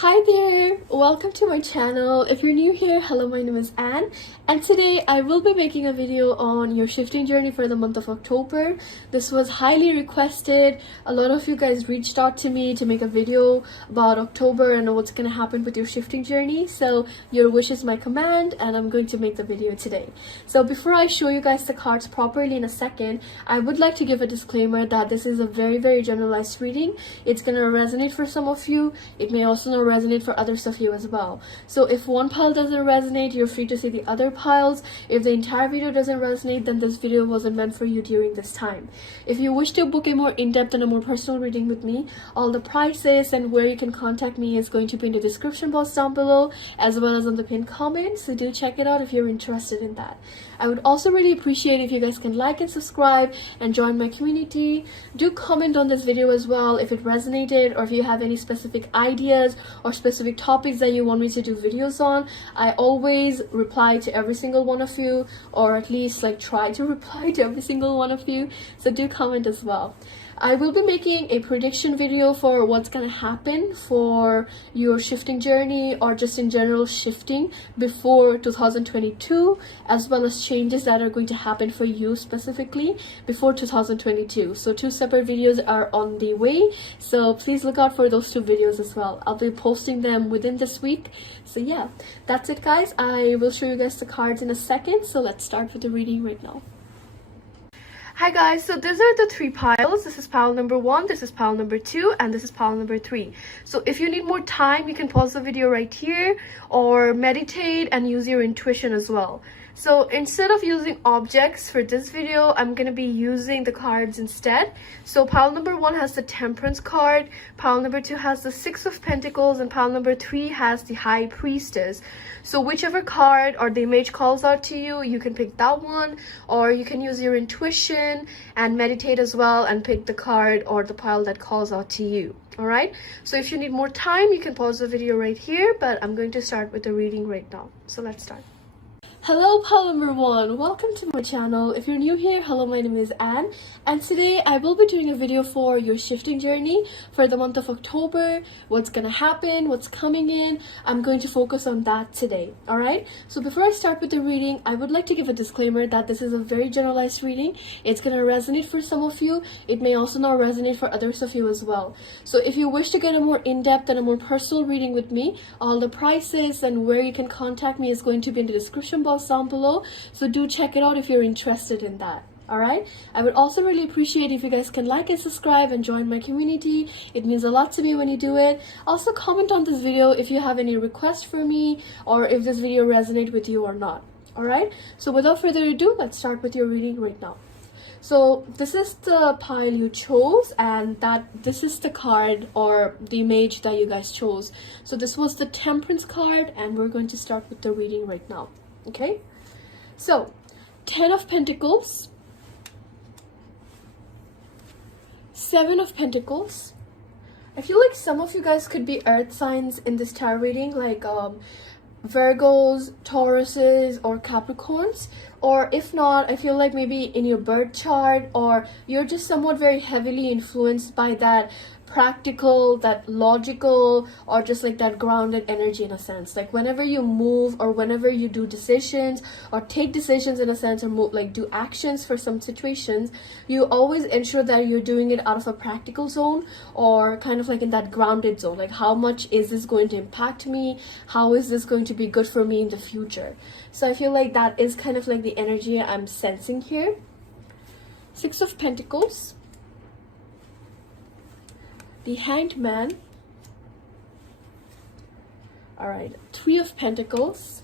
Hi there, welcome to my channel. If you're new here, hello, my name is Anne, and today I will be making a video on your shifting journey for the month of October. This was highly requested. A lot of you guys reached out to me to make a video about October and what's going to happen with your shifting journey. So your wish is my command, and I'm going to make the video today. So before I show you guys the cards properly in a second, I would like to give a disclaimer that this is a very generalized reading. It's going to resonate for some of you. It may also not resonate for others of you as well. So if one pile doesn't resonate, you're free to see the other piles. If the entire video doesn't resonate, then this video wasn't meant for you during this time. If you wish to book a more in-depth and a more personal reading with me, all the prices and where you can contact me is going to be in the description box down below, as well as on the pinned comment, so do check it out if you're interested in that. I would also really appreciate if you guys can like and subscribe and join my community. Do comment on this video as well if it resonated, or if you have any specific ideas or specific topics that you want me to do videos on. I always reply to every single one of you, or at least try to reply to every single one of you, so do comment as well. I will be making a prediction video for what's gonna happen for your shifting journey, or just in general shifting before 2022, as well as changes that are going to happen for you specifically before 2022. So two separate videos are on the way, so please look out for those two videos as well. I'll be posting them within this week. So yeah, that's it guys. I will show you guys the cards in a second, so let's start with the reading right now. Hi guys, so these are the three piles. This is pile number 1, this is pile number 2, and this is pile number 3. So if you need more time, you can pause the video right here or meditate and use your intuition as well. So instead of using objects for this video, I'm going to be using the cards instead. So pile number 1 has the Temperance card, pile number 2 has the 6 of Pentacles, and pile number 3 has the High Priestess. So whichever card or the image calls out to you, you can pick that one, or you can use your intuition and meditate as well and pick the card or the pile that calls out to you. Alright, so if you need more time, you can pause the video right here, but I'm going to start with the reading right now. So let's start. Hello pile number 1, welcome to my channel. If you're new here, hello, my name is Anne, and today I will be doing a video for your shifting journey for the month of October. What's gonna happen, what's coming in, I'm going to focus on that today. Alright, so before I start with the reading, I would like to give a disclaimer that this is a very generalized reading. It's gonna resonate for some of you. It may also not resonate for others of you as well. So if you wish to get a more in-depth and a more personal reading with me, all the prices and where you can contact me is going to be in the description box down below, so do check it out if you're interested in that. Alright, I would also really appreciate if you guys can like and subscribe and join my community. It means a lot to me when you do it. Also comment on this video if you have any requests for me, or if this video resonates with you or not. Alright, so without further ado, let's start with your reading right now. So this is the pile you chose, and this is the card or the image that you guys chose. So this was the Temperance card, and we're going to start with the reading right now. Okay, so 10 of Pentacles, 7 of Pentacles. I feel like some of you guys could be earth signs in this tarot reading, like Virgos, Tauruses, or Capricorns. Or if not, I feel like maybe in your birth chart, or you're just somewhat very heavily influenced by that practical, that logical, or just like that grounded energy in a sense. Like whenever you move, or whenever you do decisions or take decisions in a sense, or move, like do actions for some situations, you always ensure that you're doing it out of a practical zone, or kind of like in that grounded zone. Like, how much is this going to impact me? How is this going to be good for me in the future? So I feel like that is kind of like the energy I'm sensing here. 6 of Pentacles, the Hanged Man. Alright, 3 of Pentacles,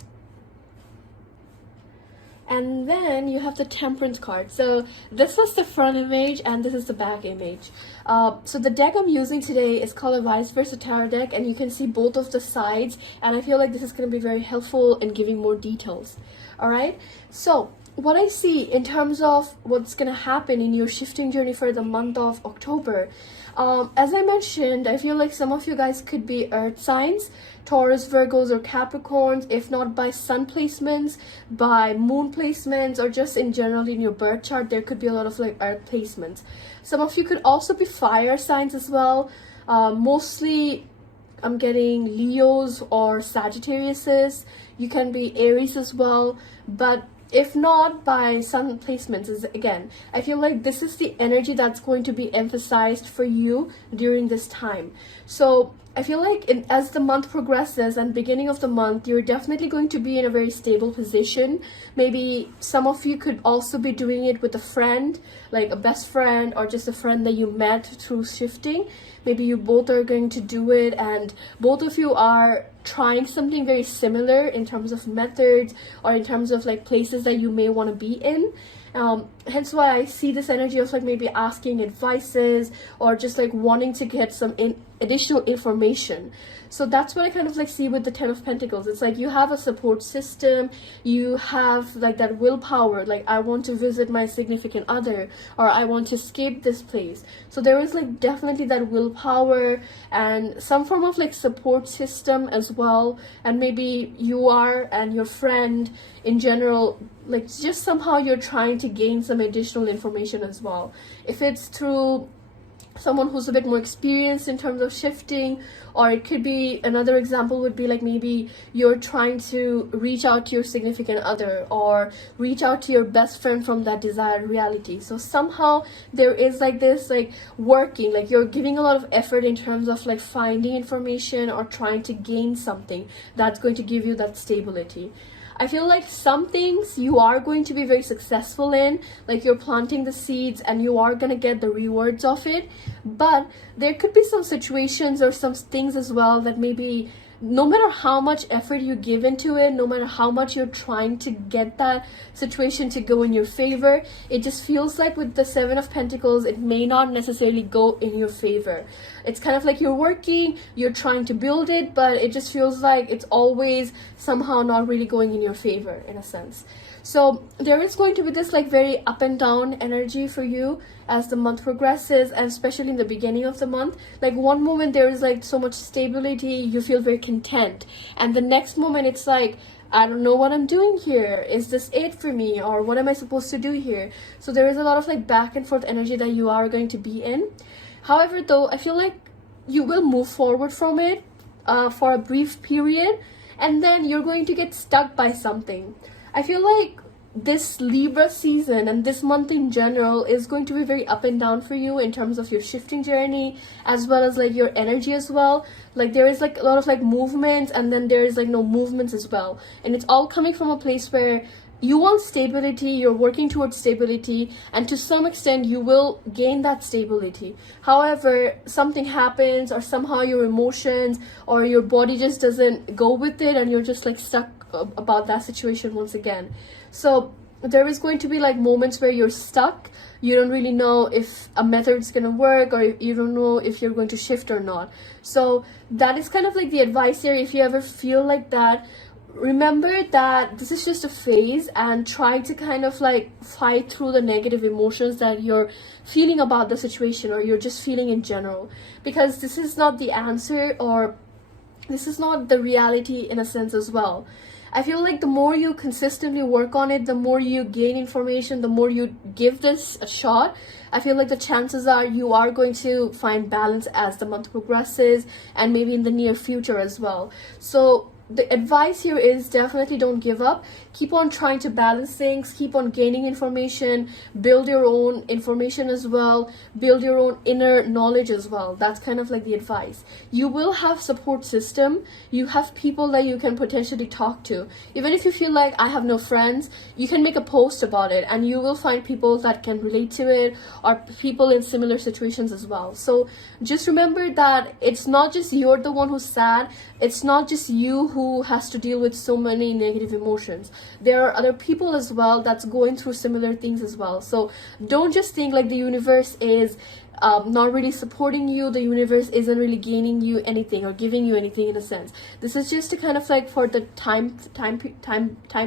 and then you have the Temperance card. So this was the front image, and this is the back image. So the deck I'm using today is called a Vice Versa Tarot deck, and you can see both of the sides, and I feel like this is going to be very helpful in giving more details. Alright, so what I see in terms of what's going to happen in your shifting journey for the month of October, as I mentioned, I feel like some of you guys could be earth signs, Taurus, Virgos, or Capricorns, if not by sun placements, by moon placements, or just in general in your birth chart, there could be a lot of like earth placements. Some of you could also be fire signs as well. Mostly I'm getting Leos or Sagittariuses. You can be Aries as well, but if not, by sun placements is, again, I feel like this is the energy that's going to be emphasized for you during this time. So I feel like as the month progresses and beginning of the month, you're definitely going to be in a very stable position. Maybe some of you could also be doing it with a friend, like a best friend or just a friend that you met through shifting. Maybe you both are going to do it and both of you are trying something very similar in terms of methods or in terms of like places that you may want to be in. Hence why I see this energy of like maybe asking advices or just like wanting to get some additional information. So that's what I kind of like see with the Ten of Pentacles. It's like you have a support system, you have like that willpower, like I want to visit my significant other or I want to escape this place. So there is like definitely that willpower and some form of like support system as well. And maybe you are and your friend in general, like just somehow you're trying to gain some additional information as well. If it's through someone who's a bit more experienced in terms of shifting, or it could be, another example would be like maybe you're trying to reach out to your significant other or reach out to your best friend from that desired reality. So somehow there is like this like working, like you're giving a lot of effort in terms of like finding information or trying to gain something that's going to give you that stability. I feel like some things you are going to be very successful in, like you're planting the seeds and you are going to get the rewards of it. But there could be some situations or some things as well that maybe no matter how much effort you give into it, no matter how much you're trying to get that situation to go in your favor, it just feels like with the Seven of Pentacles, it may not necessarily go in your favor. It's kind of like you're working, you're trying to build it, but it just feels like it's always somehow not really going in your favor in a sense. So there is going to be this like very up and down energy for you as the month progresses, and especially in the beginning of the month. Like one moment there is like so much stability, you feel very content, and the next moment it's like, I don't know what I'm doing here. Is this it for me? Or what am I supposed to do here? So there is a lot of like back and forth energy that you are going to be in. However, though, I feel like you will move forward from it for a brief period, and then you're going to get stuck by something. I feel like this Libra season and this month in general is going to be very up and down for you in terms of your shifting journey, as well as like your energy as well. Like there is like a lot of like movements, and then there is like no movements as well, and it's all coming from a place where you want stability, you're working towards stability, and to some extent you will gain that stability. However, something happens or somehow your emotions or your body just doesn't go with it, and you're just like stuck about that situation once again. So there is going to be like moments where you're stuck. You don't really know if a method is going to work, or you don't know if you're going to shift or not. So that is kind of like the advice here. If you ever feel like that, remember that this is just a phase, and try to kind of like fight through the negative emotions that you're feeling about the situation, or you're just feeling in general, because this is not the answer, or this is not the reality in a sense as well. I feel like the more you consistently work on it, the more you gain information, the more you give this a shot, I feel like the chances are you are going to find balance as the month progresses, and maybe in the near future as well. So the advice here is definitely don't give up. Keep on trying to balance things, keep on gaining information, build your own information as well, build your own inner knowledge as well. That's kind of like the advice. You will have support system, you have people that you can potentially talk to. Even if you feel like I have no friends, you can make a post about it, and you will find people that can relate to it, or people in similar situations as well. So just remember that it's not just you're the one who's sad, it's not just you who has to deal with so many negative emotions. There are other people as well that's going through similar things as well. So don't just think like the universe is not really supporting you, the universe isn't really gaining you anything or giving you anything in a sense. This is just to kind of like for the time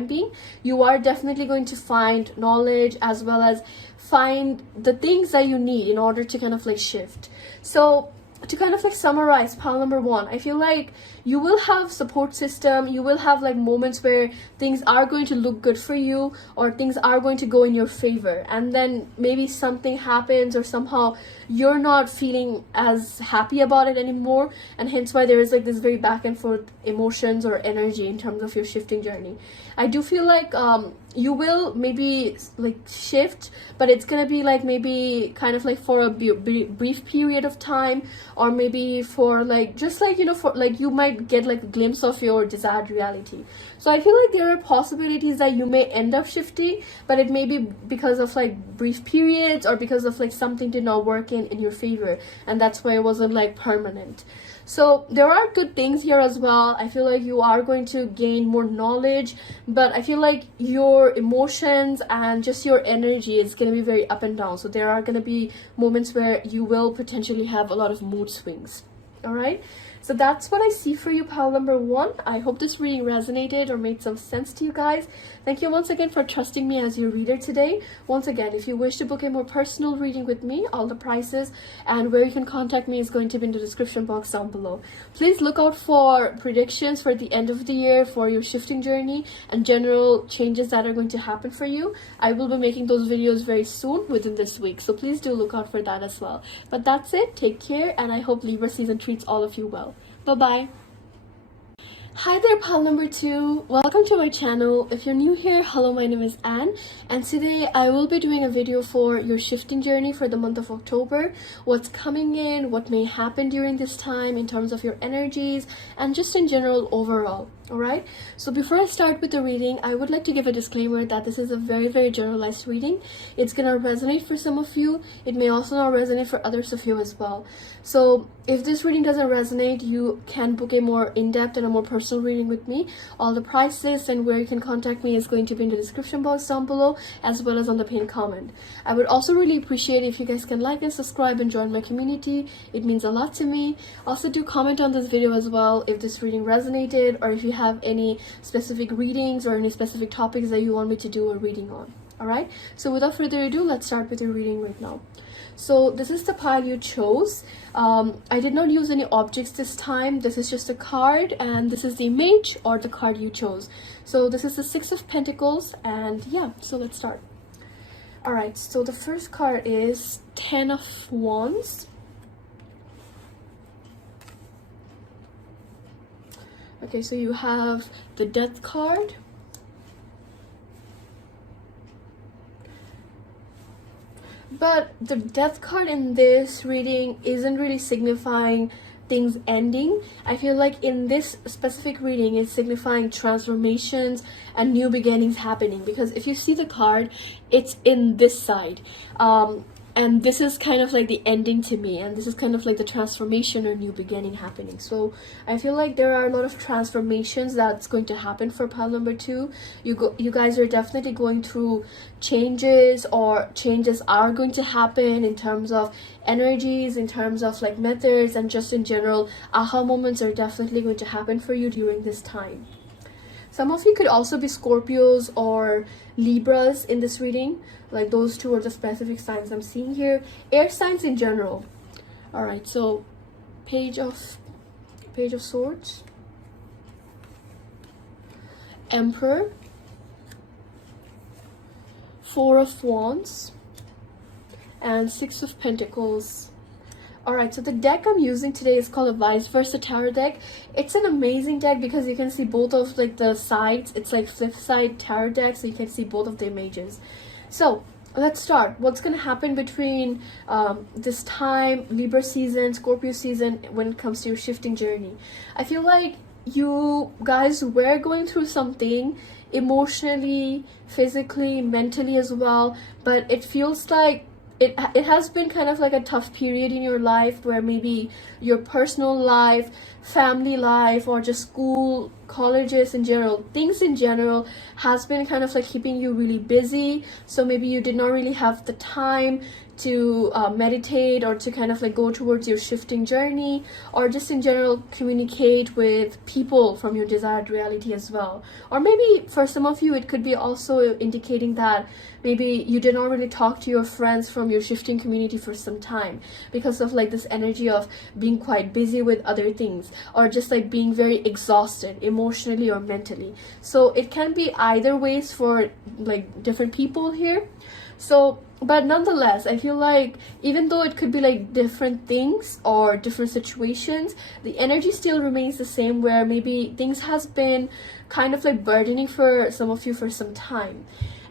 being. You are definitely going to find knowledge, as well as find the things that you need in order to kind of like shift. So to kind of like summarize pile number one, I feel like you will have support system, you will have like moments where things are going to look good for you, or things are going to go in your favor, and then maybe something happens or somehow you're not feeling as happy about it anymore, and hence why there is like this very back and forth emotions or energy in terms of your shifting journey. I do feel like you will maybe like shift, but it's gonna be like maybe kind of like for a brief period of time, or maybe for like just like, you know, for like you might get like a glimpse of your desired reality. So I feel like there are possibilities that you may end up shifting, but it may be because of like brief periods, or because of like something did not work in your favor, and that's why it wasn't like permanent. So there are good things here as well. I feel like you are going to gain more knowledge, but I feel like your emotions and just your energy is going to be very up and down. So there are going to be moments where you will potentially have a lot of mood swings. All right, so that's what I see for you, pile number 1. I hope this reading resonated or made some sense to you guys. Thank you once again for trusting me as your reader today. Once again, if you wish to book a more personal reading with me, all the prices and where you can contact me is going to be in the description box down below. Please look out for predictions for the end of the year for your shifting journey and general changes that are going to happen for you. I will be making those videos very soon within this week, so please do look out for that as well. But that's it. Take care, and I hope Libra season treats all of you well. Bye-bye. Hi there, pile number 2. Welcome to my channel. If you're new here, hello, my name is Anne, and today I will be doing a video for your shifting journey for the month of October, what's coming in, what may happen during this time in terms of your energies, and just in general overall. Alright, so before I start with the reading, I would like to give a disclaimer that this is a very generalized reading. It's gonna resonate for some of you. It may also not resonate for others of you as well. So if this reading doesn't resonate, you can book a more in-depth and a more personal reading with me. All the prices and where you can contact me is going to be in the description box down below, as well as on the pinned comment. I would also really appreciate if you guys can like and subscribe and join my community. It means a lot to me. Also, do comment on this video as well if this reading resonated, or if you have any specific readings or any specific topics that you want me to do a reading on. Alright, so without further ado, let's start with your reading right now. So this is the pile you chose. I did not use any objects this time. This is just a card, and this is the image or the card you chose. So this is the 6 of Pentacles, and yeah, so let's start. Alright, so the first card is 10 of Wands. Okay, so you have the Death card, but the Death card in this reading isn't really signifying things ending. I feel like in this specific reading it's signifying transformations and new beginnings happening, because if you see the card, it's in this side. And this is kind of like the ending to me, and this is kind of like the transformation or new beginning happening. So I feel like there are a lot of transformations that's going to happen for pile number 2. You guys are definitely going through changes, or changes are going to happen in terms of energies, in terms of like methods, and just in general, aha moments are definitely going to happen for you during this time. Some of you could also be Scorpios or Libras in this reading. Like, those two are the specific signs I'm seeing here. Air signs in general. Alright, so Page of Swords, Emperor, 4 of Wands, and 6 of Pentacles. Alright, so the deck I'm using today is called a Vice Versa Tarot deck. It's an amazing deck because you can see both of like the sides. It's like flip side tarot deck, so you can see both of the images. So let's start. What's going to happen between this time, Libra season, Scorpio season, when it comes to your shifting journey? I feel like you guys were going through something emotionally, physically, mentally as well, but it feels like it has been kind of like a tough period in your life, where maybe your personal life, family life, or just school, colleges in general, things in general has been kind of like keeping you really busy. So maybe you did not really have the time to meditate, or to kind of like go towards your shifting journey, or just in general communicate with people from your desired reality as well. Or maybe for some of you it could be also indicating that maybe you did not really talk to your friends from your shifting community for some time, because of like this energy of being quite busy with other things. or just like being very exhausted emotionally or mentally. So it can be either ways for like different people here. So but nonetheless, I feel like even though it could be like different things or different situations, the energy still remains the same, where maybe things has been kind of like burdening for some of you for some time.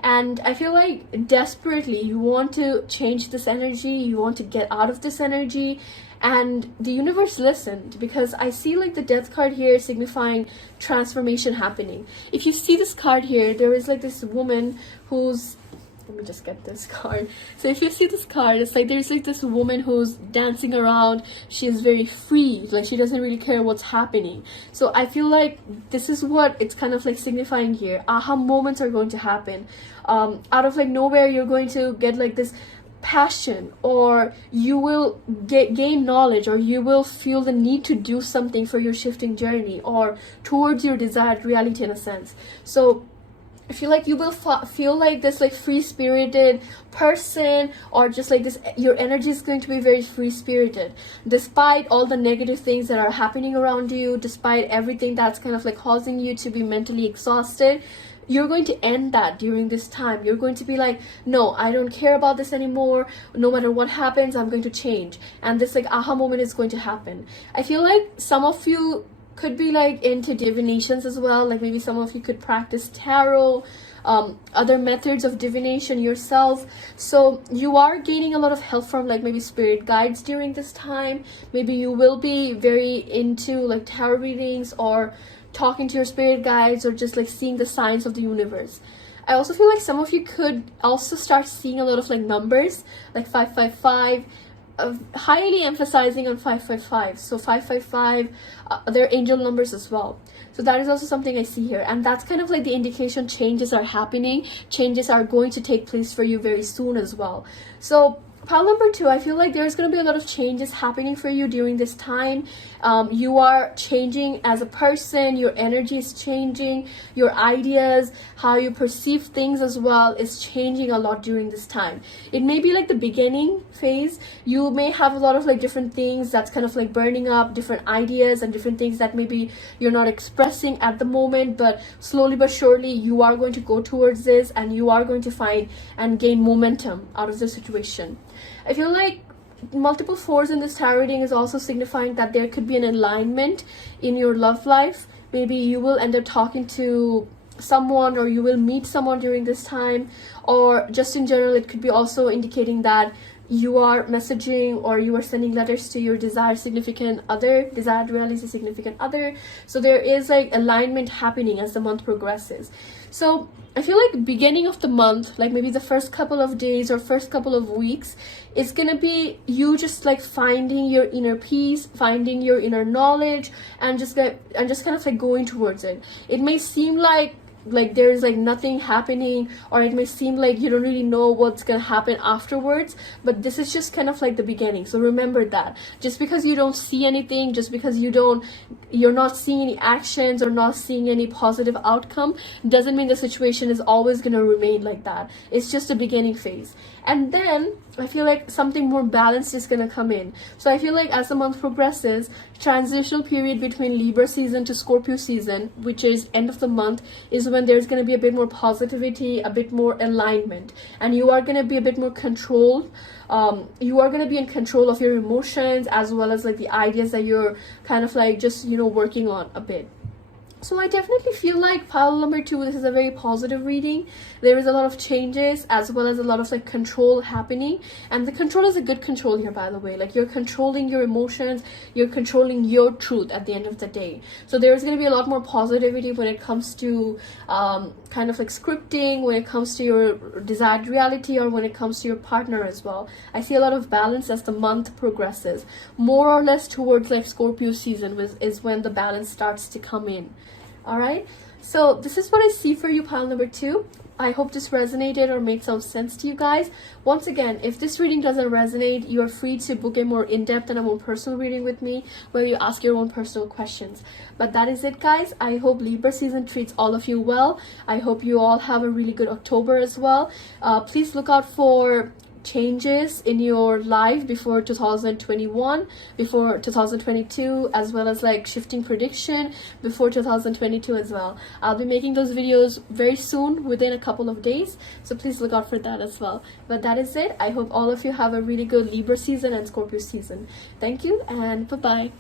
And I feel like desperately you want to change this energy, you want to get out of this energy, and the universe listened, because I see like the death card here signifying transformation happening. If you see this card here, there is like this woman who's, let me just get this card. So if you see this card, it's like there's like this woman who's dancing around. She is very free, like she doesn't really care what's happening. So I feel like this is what it's kind of like signifying here. Aha moments are going to happen. Out of like nowhere, you're going to get like this passion, or you will gain knowledge, or you will feel the need to do something for your shifting journey or towards your desired reality in a sense. So I feel like you will feel like this like free-spirited person, or just like this, your energy is going to be very free-spirited despite all the negative things that are happening around you, despite everything that's kind of like causing you to be mentally exhausted. You're going to end that during this time. You're going to be like, no, I don't care about this anymore. No matter what happens, I'm going to change. And this like aha moment is going to happen. I feel like some of you could be like into divinations as well. Like maybe some of you could practice tarot, other methods of divination yourself. So you are gaining a lot of help from like maybe spirit guides during this time. Maybe you will be very into like tarot readings, or talking to your spirit guides, or just like seeing the signs of the universe. I also feel like some of you could also start seeing a lot of like numbers, like 555, highly emphasizing on 555. So 555, they're angel numbers as well. So that is also something I see here, and that's kind of like the indication changes are happening, changes are going to take place for you very soon as well. So pile number 2, I feel like there's going to be a lot of changes happening for you during this time. You are changing as a person, your energy is changing, your ideas, how you perceive things as well is changing a lot during this time. It may be like the beginning phase. You may have a lot of like different things that's kind of like burning up, different ideas and different things that maybe you're not expressing at the moment, but slowly but surely you are going to go towards this, and you are going to find and gain momentum out of the situation. I feel like multiple 4s in this tarot reading is also signifying that there could be an alignment in your love life. Maybe you will end up talking to someone, or you will meet someone during this time, or just in general it could be also indicating that you are messaging or you are sending letters to your desired significant other, desired reality significant other. So there is like alignment happening as the month progresses. So I feel like beginning of the month, like maybe the first couple of days or first couple of weeks, it's gonna be you just like finding your inner peace, finding your inner knowledge, and just kind of like going towards it. It may seem like there's like nothing happening, or it may seem like you don't really know what's gonna happen afterwards, but this is just kind of like the beginning. So remember that just because you don't see anything, just because you're not seeing any actions or not seeing any positive outcome, doesn't mean the situation is always gonna remain like that. It's just a beginning phase, and then I feel like something more balanced is gonna come in. So I feel like as the month progresses, transitional period between Libra season to Scorpio season, which is end of the month, is when there's going to be a bit more positivity, a bit more alignment, and you are going to be a bit more controlled. You are going to be in control of your emotions, as well as like the ideas that you're kind of like just working on a bit. So I definitely feel like pile number 2, this is a very positive reading. There is a lot of changes, as well as a lot of like control happening, and the control is a good control here, by the way. Like you're controlling your emotions, you're controlling your truth at the end of the day. So there's going to be a lot more positivity when it comes to kind of like scripting, when it comes to your desired reality, or when it comes to your partner as well. I see a lot of balance as the month progresses, more or less towards like Scorpio season is when the balance starts to come in. All right, so this is what I see for you, pile number 2. I hope this resonated or made some sense to you guys. Once again, if this reading doesn't resonate, you are free to book a more in-depth and a more personal reading with me, where you ask your own personal questions. But that is it, guys. I hope Libra season treats all of you well. I hope you all have a really good October as well. Please look out for changes in your life before 2021, before 2022, as well as like shifting prediction before 2022 as well. I'll be making those videos very soon, within a couple of days, so please look out for that as well. But that is it. I hope all of you have a really good Libra season and Scorpio season. Thank you, and bye-bye.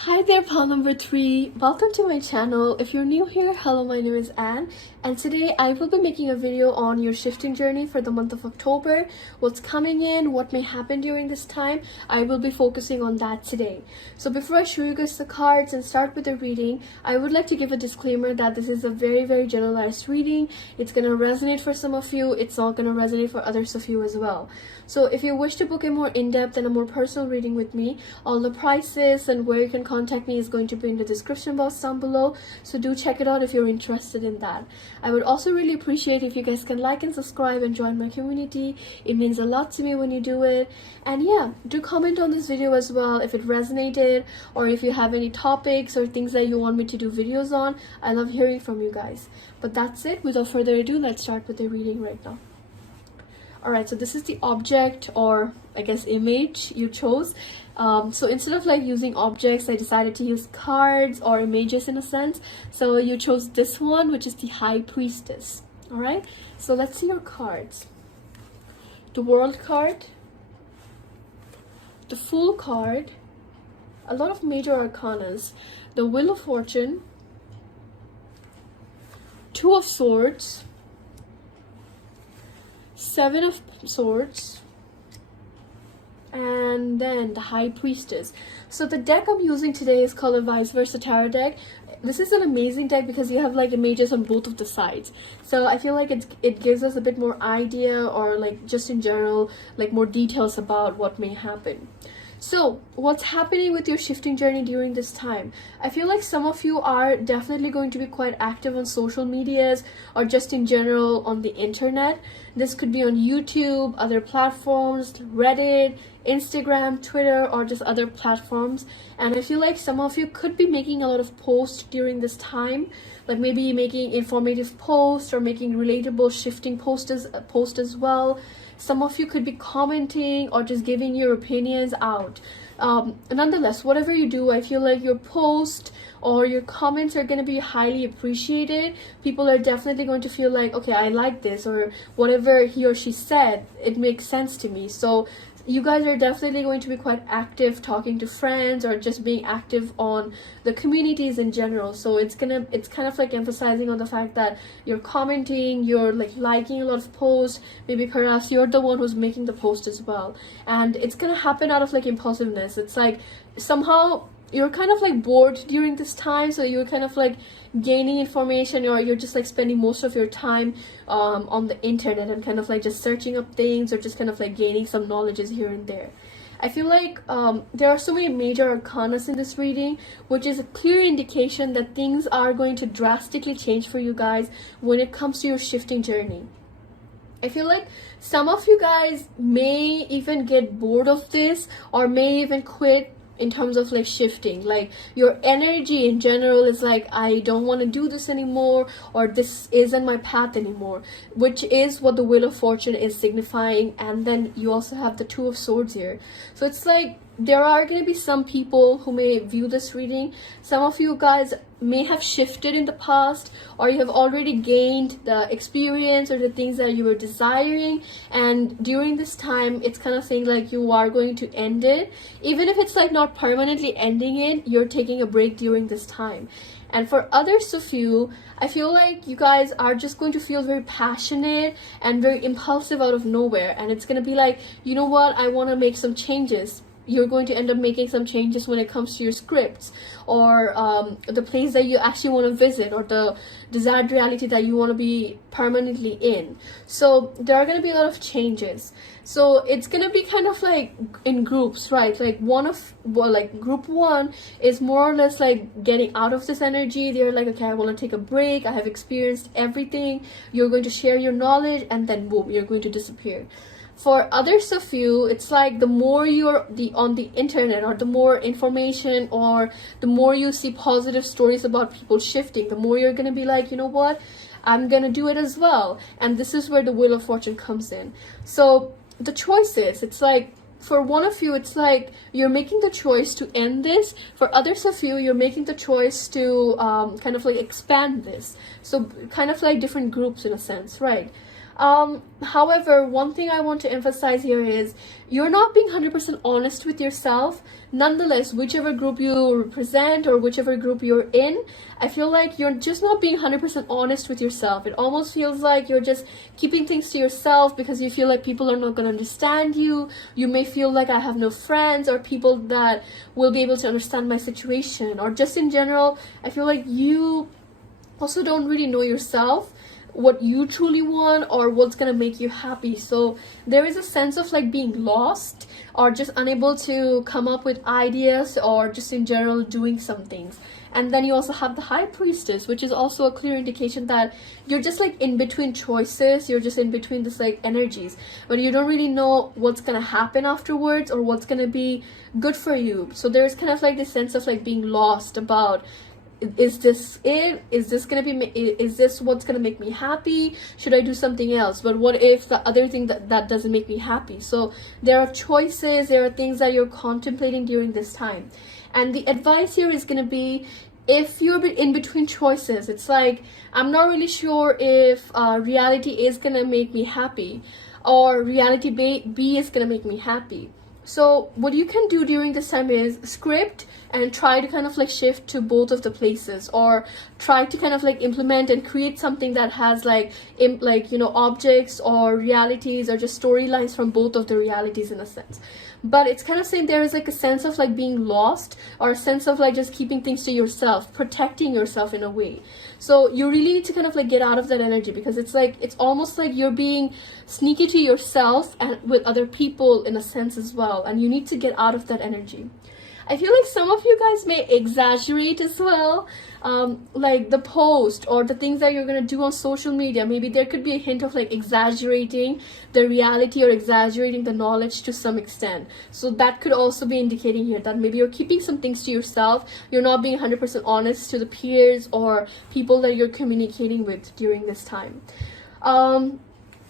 Hi there, pal number 3. Welcome to my channel. If you're new here, hello, my name is Anne, and today I will be making a video on your shifting journey for the month of October, what's coming in, what may happen during this time. I will be focusing on that today. So before I show you guys the cards and start with the reading, I would like to give a disclaimer that this is a very generalized reading. It's going to resonate for some of you. It's not going to resonate for others of you as well. So if you wish to book a more in-depth and a more personal reading with me, all the prices and where you can contact me is going to be in the description box down below, so do check it out if you're interested in that. I would also really appreciate if you guys can like and subscribe and join my community. It means a lot to me when you do it. And yeah, do comment on this video as well if it resonated, or if you have any topics or things that you want me to do videos on. I love hearing from you guys. But that's it. Without further ado, let's start with the reading right now. Alright, so this is the object, or I guess image you chose. So instead of like using objects, I decided to use cards or images in a sense. So you chose this one, which is the High Priestess. Alright, so let's see your cards. The World card, the Fool card, a lot of major arcanas, the Wheel of Fortune, Two of Swords, Seven of Swords, and then the High Priestess. So the deck I'm using today is called a Vice Versa Tarot deck. This is an amazing deck because you have like images on both of the sides. So I feel like it gives us a bit more idea, or like just in general, like more details about what may happen. So what's happening with your shifting journey during this time? I feel like some of you are definitely going to be quite active on social medias, or just in general on the internet. This could be on YouTube, other platforms, Reddit, Instagram, Twitter, or just other platforms. And I feel like some of you could be making a lot of posts during this time, like maybe making informative posts or making relatable shifting posts as well. Some of you could be commenting or just giving your opinions out. Nonetheless, whatever you do, I feel like your post or your comments are going to be highly appreciated. People are definitely going to feel like, okay, I like this, or whatever he or she said, it makes sense to me. So you guys are definitely going to be quite active talking to friends, or just being active on the communities in general. So it's kind of like emphasizing on the fact that you're commenting, you're like liking a lot of posts, maybe perhaps you're the one who's making the post as well. And it's gonna happen out of like impulsiveness. It's like somehow you're kind of like bored during this time, so you're kind of like gaining information, or you're just like spending most of your time on the internet and kind of like just searching up things, or just kind of like gaining some knowledges here and there. I feel like there are so many major arcanas in this reading, which is a clear indication that things are going to drastically change for you guys when it comes to your shifting journey. I feel like some of you guys may even get bored of this, or may even quit in terms of like shifting. Like your energy in general is like, I don't want to do this anymore, or this isn't my path anymore, which is what the Wheel of Fortune is signifying. And then you also have the Two of Swords here. So it's like there are going to be some people who may view this reading. Some of you guys may have shifted in the past, or you have already gained the experience or the things that you were desiring, and during this time it's kind of saying like you are going to end it. Even if it's like not permanently ending it, you're taking a break during this time. And for others of you, I feel like you guys are just going to feel very passionate and very impulsive out of nowhere, and it's going to be like, you know what, I want to make some changes. You're going to end up making some changes when it comes to your scripts, or the place that you actually want to visit, or the desired reality that you want to be permanently in. So there are going to be a lot of changes. So it's going to be kind of like in groups, right? Like group one is more or less like getting out of this energy. They're like, okay, I want to take a break. I have experienced everything. You're going to share your knowledge, and then boom, you're going to disappear. For others of you, it's like the more you're on the internet, or the more information, or the more you see positive stories about people shifting, the more you're going to be like, you know what, I'm gonna do it as well. And this is where the Wheel of Fortune comes in. So the choices, it's like, for one of you, it's like you're making the choice to end this. For others of you, you're making the choice to kind of like expand this. So kind of like different groups in a sense, right? However, one thing I want to emphasize here is you're not being 100% honest with yourself. Nonetheless, whichever group you represent or whichever group you're in, I feel like you're just not being 100% honest with yourself. It almost feels like you're just keeping things to yourself because you feel like people are not going to understand you. You may feel like I have no friends or people that will be able to understand my situation, or just in general, I feel like you also don't really know yourself, what you truly want or what's gonna make you happy. So there is a sense of like being lost or just unable to come up with ideas, or just in general doing some things. And then you also have the High Priestess, which is also a clear indication that you're just like in between choices. You're just in between this like energies, but you don't really know what's gonna happen afterwards or what's gonna be good for you. So there's kind of like this sense of like being lost about, is this it? Is this gonna be, is this what's gonna make me happy? Should I do something else? But what if the other thing that doesn't make me happy? So there are choices, there are things that you're contemplating during this time. And the advice here is gonna be, if you're in between choices, it's like, I'm not really sure if reality is gonna make me happy or reality B is gonna make me happy. So what you can do during this time is script and try to kind of like shift to both of the places, or try to kind of like implement and create something that has like objects or realities or just storylines from both of the realities in a sense. But it's kind of saying there is like a sense of like being lost, or a sense of like just keeping things to yourself, protecting yourself in a way. So you really need to kind of like get out of that energy, because it's like, it's almost like you're being sneaky to yourself and with other people in a sense as well, and you need to get out of that energy. I feel like some of you guys may exaggerate as well, like the post or the things that you're gonna do on social media. Maybe there could be a hint of like exaggerating the reality or exaggerating the knowledge to some extent. So that could also be indicating here that maybe you're keeping some things to yourself. You're not being 100% honest to the peers or people that you're communicating with during this time.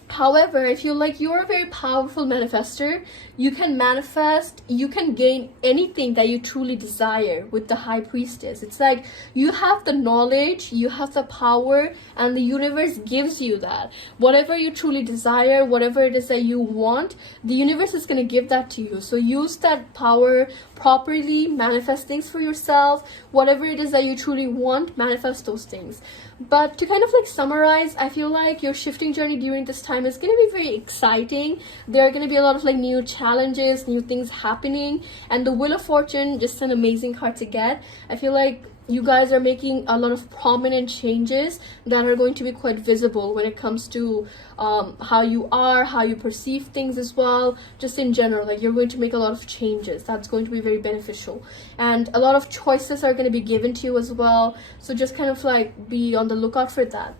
However, I feel like you're a very powerful manifester. You can manifest, you can gain anything that you truly desire with the High Priestess. It's like you have the knowledge, you have the power, and the universe gives you that. Whatever you truly desire, whatever it is that you want, the universe is going to give that to you. So use that power properly, manifest things for yourself. Whatever it is that you truly want, manifest those things. But to kind of like summarize, I feel like your shifting journey during this time is going to be very exciting. There are going to be a lot of like new challenges, new things happening, and the Wheel of Fortune, just an amazing card to get. I feel like you guys are making a lot of prominent changes that are going to be quite visible when it comes to how you are, how you perceive things as well. Just in general, like you're going to make a lot of changes that's going to be very beneficial, and a lot of choices are going to be given to you as well. So just kind of like be on the lookout for that.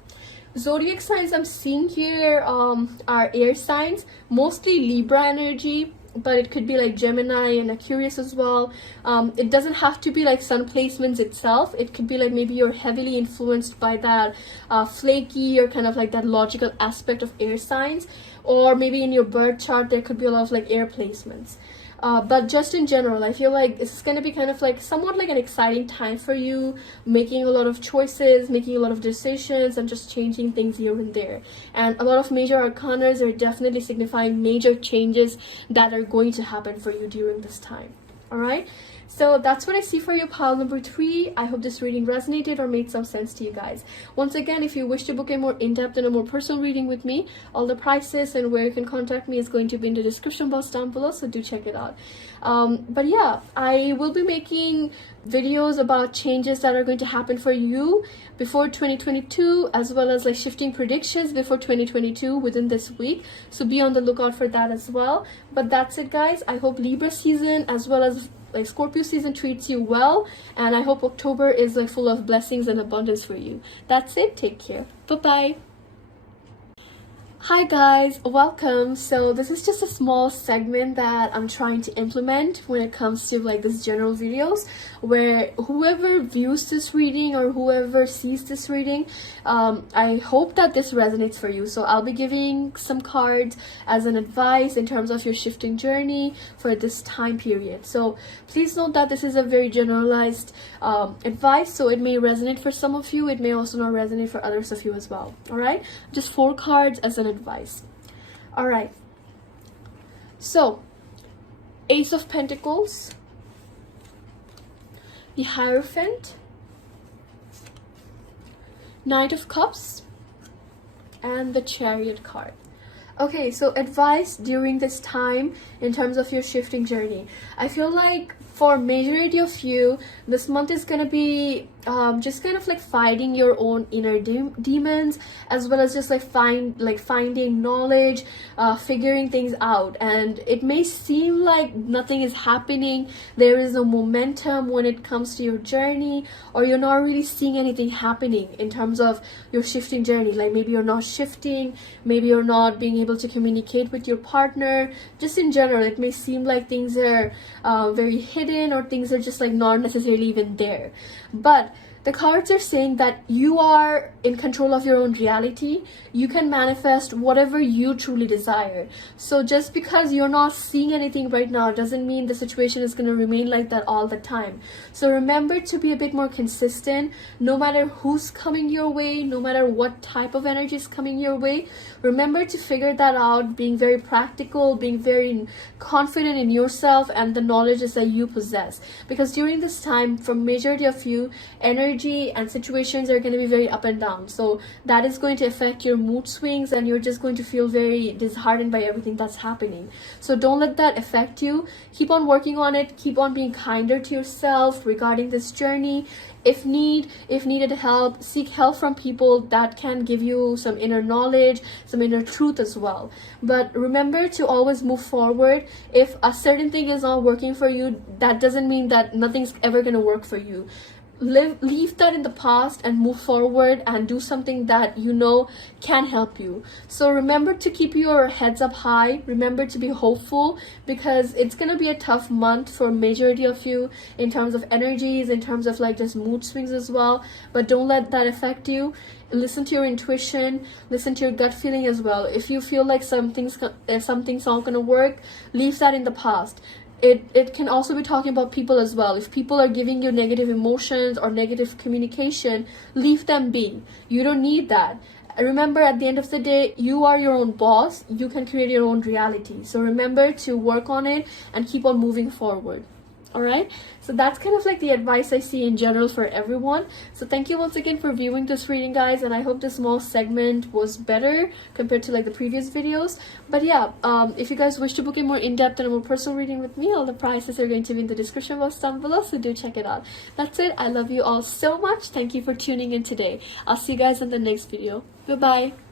Zodiac signs I'm seeing here are air signs, mostly Libra energy, but it could be like Gemini and Aquarius as well. It doesn't have to be like sun placements itself. It could be like maybe you're heavily influenced by that flaky or kind of like that logical aspect of air signs, or maybe in your birth chart there could be a lot of like air placements. But just in general, I feel like this is going to be kind of like somewhat like an exciting time for you, making a lot of choices, making a lot of decisions, and just changing things here and there. And a lot of major arcanas are definitely signifying major changes that are going to happen for you during this time. All right, so that's what I see for you, pile number 3. I hope this reading resonated or made some sense to you guys. Once again, if you wish to book a more in-depth and a more personal reading with me, all the prices and where you can contact me is going to be in the description box down below, so do check it out. But yeah, I will be making videos about changes that are going to happen for you before 2022, as well as like shifting predictions before 2022 within this week, so be on the lookout for that as well. But that's it, guys. I hope Libra season as well as like Scorpio season treats you well, and I hope October is like full of blessings and abundance for you. That's it. Take care. Bye bye. Hi guys, welcome. So this is just a small segment that I'm trying to implement when it comes to like this general videos, where whoever views this reading or whoever sees this reading, I hope that this resonates for you. So I'll be giving some cards as an advice in terms of your shifting journey for this time period. So please note that this is a very generalized advice, so it may resonate for some of you, it may also not resonate for others of you as well. All right, just 4 cards as an advice. All right, so Ace of Pentacles, the Hierophant, Knight of Cups, and the Chariot card. Okay, so advice during this time in terms of your shifting journey. I feel like for majority of you, this month is gonna be just kind of like fighting your own inner demons, as well as just like finding knowledge, figuring things out. And it may seem like nothing is happening, there is no momentum when it comes to your journey, or you're not really seeing anything happening in terms of your shifting journey. Like maybe you're not shifting, maybe you're not being able to communicate with your partner. Just in general, it may seem like things are very hidden, or things are just like not necessarily even there. But the cards are saying that you are in control of your own reality. You can manifest whatever you truly desire. So just because you're not seeing anything right now doesn't mean the situation is going to remain like that all the time. So remember to be a bit more consistent, no matter who's coming your way, no matter what type of energy is coming your way. Remember to figure that out, being very practical, being very confident in yourself and the knowledges that you possess. Because during this time, for majority of you, energy and situations are going to be very up and down. So that is going to affect your mood swings, and you're just going to feel very disheartened by everything that's happening. So don't let that affect you. Keep on working on it. Keep on being kinder to yourself regarding this journey. If needed help, seek help from people that can give you some inner knowledge, some inner truth as well. But remember to always move forward. If a certain thing is not working for you, that doesn't mean that nothing's ever going to work for you. Leave that in the past and move forward and do something that you know can help you. So remember to keep your heads up high. Remember to be hopeful, because it's gonna be a tough month for majority of you in terms of energies, in terms of like just mood swings as well. But don't let that affect you. Listen to your intuition, listen to your gut feeling as well. If you feel like something's not gonna work, leave that in the past. It can also be talking about people as well. If people are giving you negative emotions or negative communication, leave them be. You don't need that. Remember, at the end of the day, you are your own boss. You can create your own reality. So remember to work on it and keep on moving forward. All right, so that's kind of like the advice I see in general for everyone. So thank you once again for viewing this reading, guys, and I hope this small segment was better compared to like the previous videos. But yeah, if you guys wish to book a more in-depth and a more personal reading with me, all the prices are going to be in the description box down below, so do check it out. That's it. I love you all so much. Thank you for tuning in today. I'll see you guys in the next video. Bye bye.